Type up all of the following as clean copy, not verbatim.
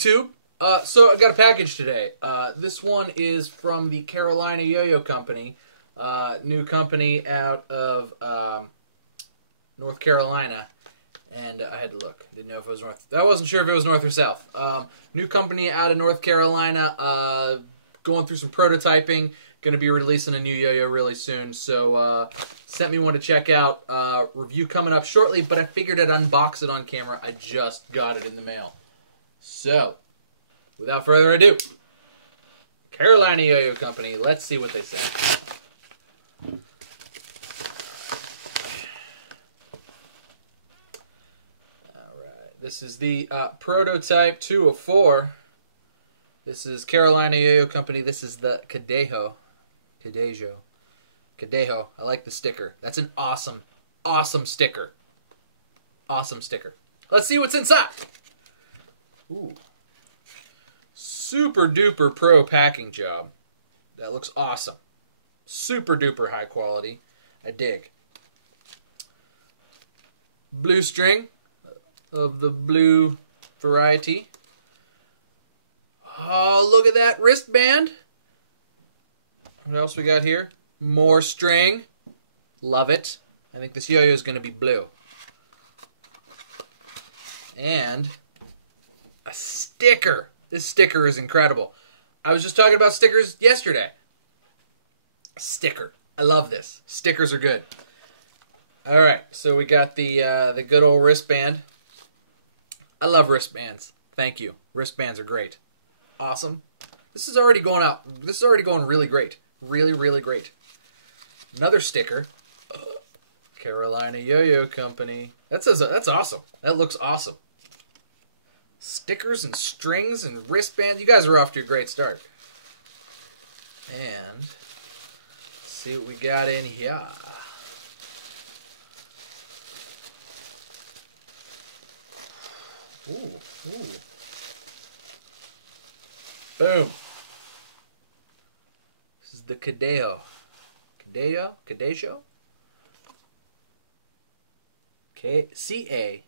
YouTube? So I got a package today. This one is from the Yo-Yo Company, new company out of North Carolina, and I had to look. Didn't know if it was north. I wasn't sure if it was north or south. New company out of North Carolina, going through some prototyping. Going to be releasing a new yo-yo really soon, so sent me one to check out. Review coming up shortly, but I figured I'd unbox it on camera. I just got it in the mail. So, without further ado, Yo-Yo Company, let's see what they say. Alright, this is the Prototype 204. This is Yo-Yo Company. This is the Cadejo. Cadejo. I like the sticker. That's an awesome, awesome sticker. Awesome sticker. Let's see what's inside. Ooh. Super duper pro packing job. That looks awesome. Super duper high quality. I dig. Blue string of the blue variety. Oh, look at that wristband. What else we got here? More string. Love it. I think this yo-yo is going to be blue. And a sticker. This sticker is incredible. I was just talking about stickers yesterday. Sticker. I love this. Stickers are good. Alright, so we got the good old wristband. I love wristbands. Thank you. Wristbands are great. Awesome. This is already going out. This is already going really great. Really, really great. Another sticker. Yo-Yo Company. That's awesome. That looks awesome. Stickers and strings and wristbands. You guys are off to a great start. And let's see what we got in here. Ooh, ooh. Boom. This is the Cadejo. Cadejo? C-A-D-E-J-O.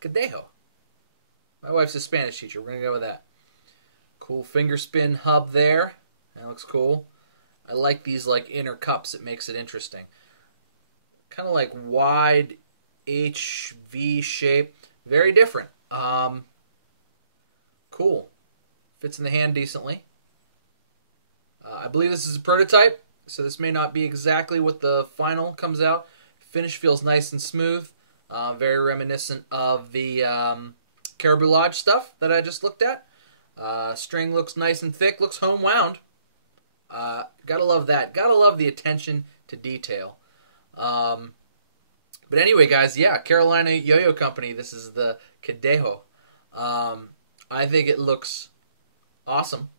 Cadejo. My wife's a Spanish teacher. We're going to go with that. Cool finger spin hub there. That looks cool. I like these like inner cups. It makes it interesting. Kind of like wide HV shape. Very different. Cool. Fits in the hand decently. I believe this is a prototype, so this may not be exactly what the final comes out. Finish feels nice and smooth. Very reminiscent of the Caribou Lodge stuff that I just looked at. String looks nice and thick. Looks home wound. Gotta love that. Gotta love the attention to detail. But anyway, guys, yeah, Yo-Yo Company. This is the Cadejo. I think it looks awesome.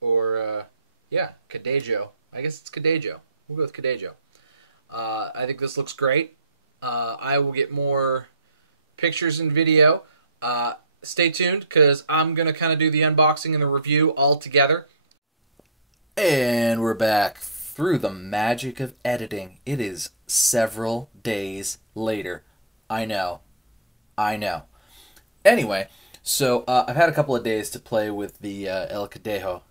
Or, yeah, Cadejo. I guess it's Cadejo. We'll go with Cadejo. I think this looks great. I will get more pictures and video. Stay tuned, because I'm going to kind of do the unboxing and the review all together. And we're back through the magic of editing. It is several days later. I know. Anyway, so I've had a couple of days to play with the El Cadejo.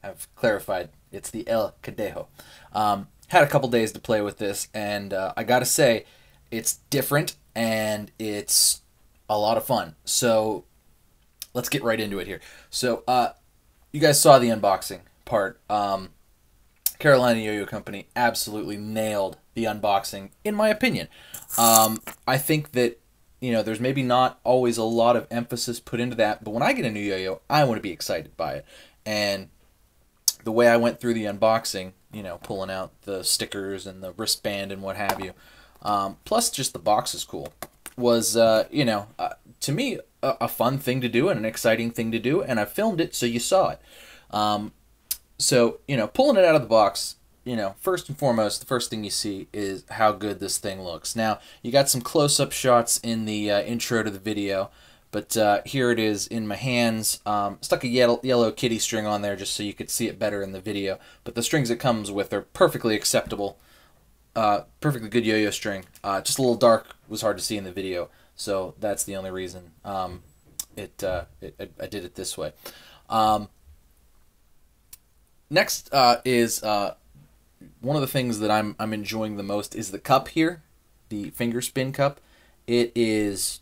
I've clarified, it's the El Cadejo. Had a couple days to play with this, and I gotta say, it's different, and it's a lot of fun. So, let's get right into it here. So, you guys saw the unboxing part. Yo-Yo Company absolutely nailed the unboxing, in my opinion. I think that, you know, there's maybe not always a lot of emphasis put into that, but when I get a new yo-yo, I want to be excited by it. And the way I went through the unboxing, you know, pulling out the stickers and the wristband and what have you, plus just the box is cool, was, you know, to me, a fun thing to do and an exciting thing to do, and I filmed it so you saw it. So, you know, pulling it out of the box, you know, first and foremost, the first thing you see is how good this thing looks. Now, you got some close-up shots in the intro to the video, but here it is in my hands. Stuck a yellow kitty string on there just so you could see it better in the video, but the strings it comes with are perfectly acceptable. Perfectly good yo-yo string. Just a little dark, was hard to see in the video, so that's the only reason I did it this way. Um, Next is one of the things that I'm enjoying the most is the cup here, the finger spin cup. It's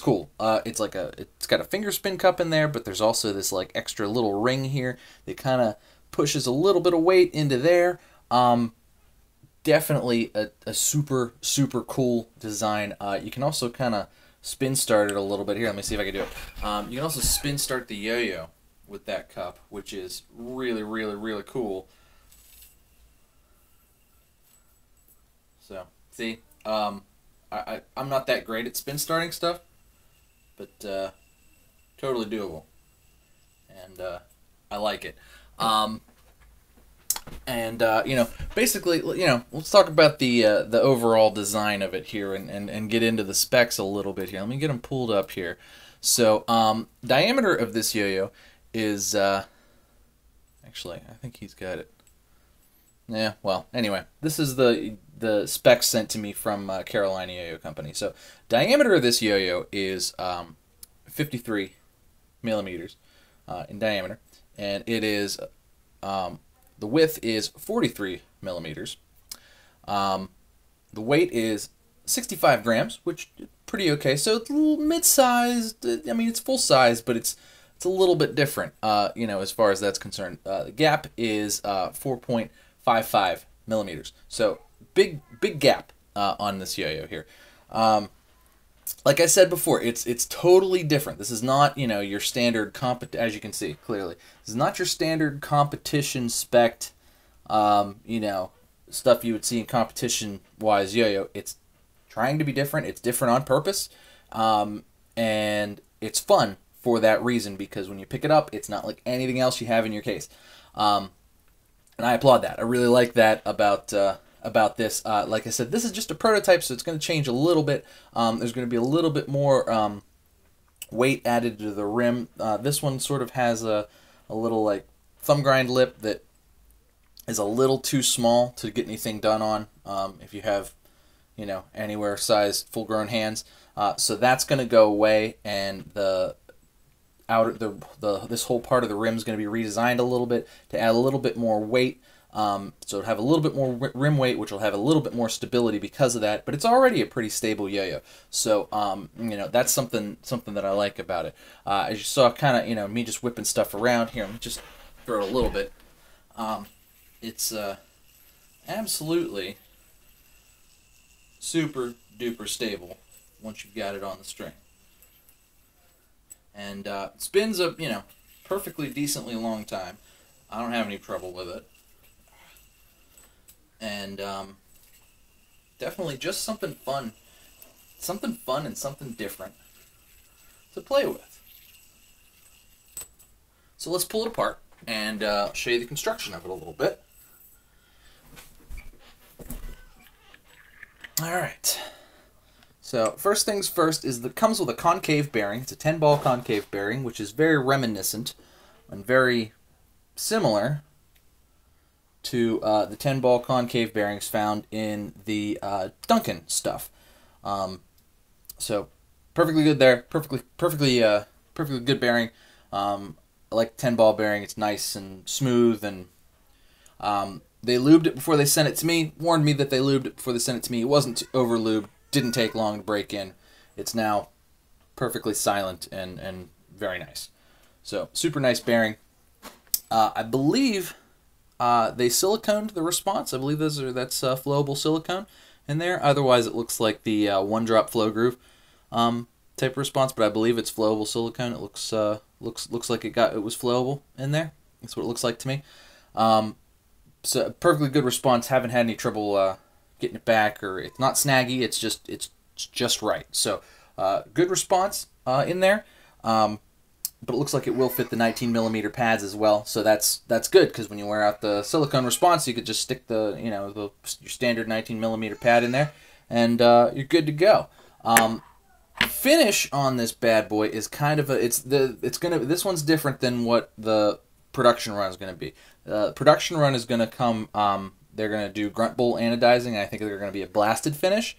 cool. It's got a finger spin cup in there, but there's also this like extra little ring here that kind of pushes a little bit of weight into there. Definitely a super cool design. You can also kind of spin start it a little bit here. Let me see if I can do it. You can also spin start the yo-yo with that cup, which is really cool. So see, I'm not that great at spin starting stuff, but totally doable, and I like it. Basically, let's talk about the overall design of it here, and get into the specs a little bit here. Let me get them pulled up here. So, diameter of this yo-yo is actually, I think he's got it. Yeah, well, anyway, this is the specs sent to me from Carolina Yo-Yo Company. So, diameter of this yo-yo is 53 millimeters in diameter, and it is the width is 43 millimeters. The weight is 65 grams, which is pretty okay. So it's a little mid-sized. I mean, it's full size, but it's a little bit different, as far as that's concerned. The gap is 4.55 millimeters. So big gap on this yo-yo here. Like I said before, it's totally different. This is not, your standard as you can see clearly. This is not your standard competition spec, stuff you would see in competition-wise yo-yo. It's trying to be different. It's different on purpose, and it's fun for that reason, because when you pick it up, it's not like anything else you have in your case. And I applaud that. I really like that about this. Like I said, this is just a prototype, so it's going to change a little bit. There's going to be a little bit more weight added to the rim. This one sort of has a little like thumb grind lip that is a little too small to get anything done on if you have, anywhere size full-grown hands. So that's going to go away, and this whole part of the rim is going to be redesigned a little bit to add a little bit more weight. So it'll have a little bit more rim weight, which will have a little bit more stability because of that. But it's already a pretty stable yo-yo. So that's something that I like about it. As you saw, kind of me just whipping stuff around here. Let me just throw it a little bit. It's absolutely super duper stable once you've got it on the string. And it spins a perfectly decently long time. I don't have any trouble with it. And definitely just something fun and something different to play with. So let's pull it apart and show you the construction of it a little bit. All right. So first things first is that it comes with a concave bearing. It's a 10-ball concave bearing, which is very reminiscent and very similar to the 10-ball concave bearings found in the Duncan stuff. So perfectly good there. Perfectly good bearing. I like 10-ball bearing. It's nice and smooth, and they lubed it before they sent it to me. Warned me that they lubed it before they sent it to me. It wasn't over lubed. Didn't take long to break in. It's now perfectly silent and very nice. So super nice bearing. I believe they siliconed the response. I believe that's flowable silicone in there. Otherwise, it looks like the one-drop flow groove type of response. But I believe it's flowable silicone. It looks like it was flowable in there. That's what it looks like to me. So perfectly good response. Haven't had any trouble getting it back, or it's not snaggy. It's just right. So good response in there. But it looks like it will fit the 19mm pads as well, so that's good, because when you wear out the silicone response, you could just stick your standard 19mm pad in there, and you're good to go. Finish on this bad boy is kind of this one's different than what the production run is gonna be. The production run is gonna come. They're gonna do grunt bowl anodizing, and I think they're gonna be a blasted finish.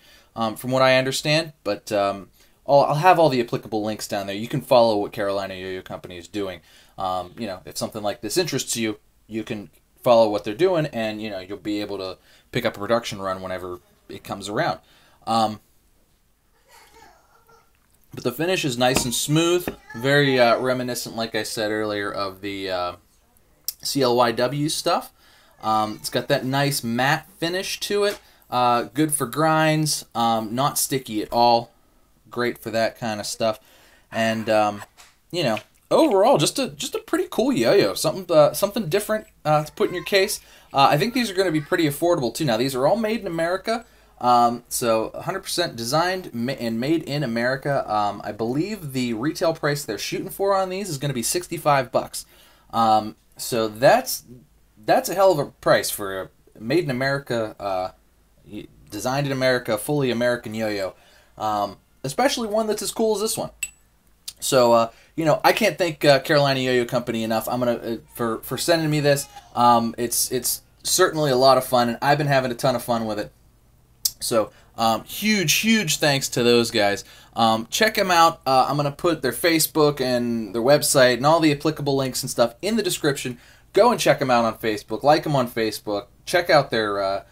from what I understand. But I'll have all the applicable links down there. You can follow what Carolina Yo-Yo Company is doing. If something like this interests you, you can follow what they're doing, and you'll be able to pick up a production run whenever it comes around. But the finish is nice and smooth, very reminiscent, like I said earlier, of the CLYW stuff. It's got that nice matte finish to it. Good for grinds, not sticky at all. Great for that kind of stuff. And overall, just a pretty cool yo-yo. Something different to put in your case. I think these are going to be pretty affordable too. Now, these are all made in America. So 100% designed and made in America. I believe the retail price they're shooting for on these is going to be $65. So that's a hell of a price for a made in America, designed in America, fully American yo-yo. Especially one that's as cool as this one. So I can't thank Carolina Yo-Yo Company enough. I'm gonna for sending me this. It's certainly a lot of fun, and I've been having a ton of fun with it. So huge thanks to those guys. Check them out. I'm going to put their Facebook and their website and all the applicable links and stuff in the description. Go and check them out on Facebook. Like them on Facebook. Check out their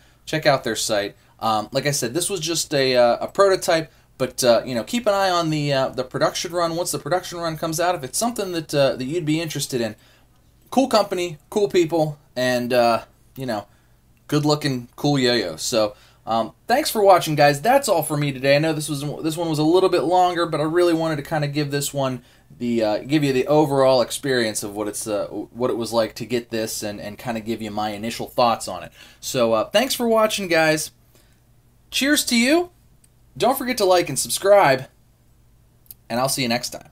site. Like I said, this was just a prototype, but keep an eye on the production run. Once the production run comes out, if it's something that you'd be interested in, cool company, cool people, and good looking, cool yo-yo. So. Thanks for watching, guys. That's all for me today. I know this one was a little bit longer, but I really wanted to kind of give this one give you the overall experience of what it was like to get this, and kind of give you my initial thoughts on it. So thanks for watching, guys. Cheers to you. Don't forget to like and subscribe, and I'll see you next time.